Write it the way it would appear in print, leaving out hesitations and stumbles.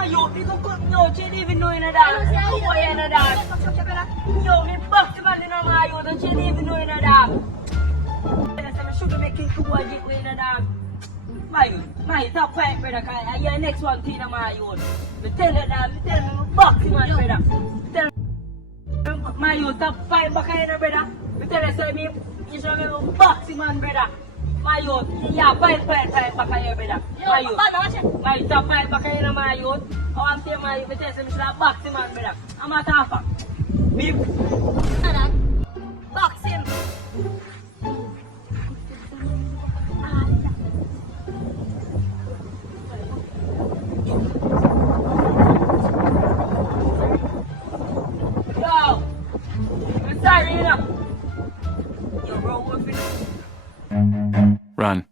Mayo, di ko no, hindi even know na dog. Ako yan na dog. Yo, may boxing man din na Mayo, hindi even know na dog. Sa sugar making kuwa di ko na dog. Mayo, top 5 brother, kaya next one tina Mayo. Me tell me boxing man brother. Mayo, top 5 ba kayo na brother? Me tell me isa me boxing man brother. Mayo, yeah, 5 ba kayo brother? Mayo, top 5 ba kayo na Mayo? O ang team Mayo, me tell me sila boxing man brother. Ang matapa. Beep. Boxing. Yo, I'm sorry, you know. Yo, bro, what if Run.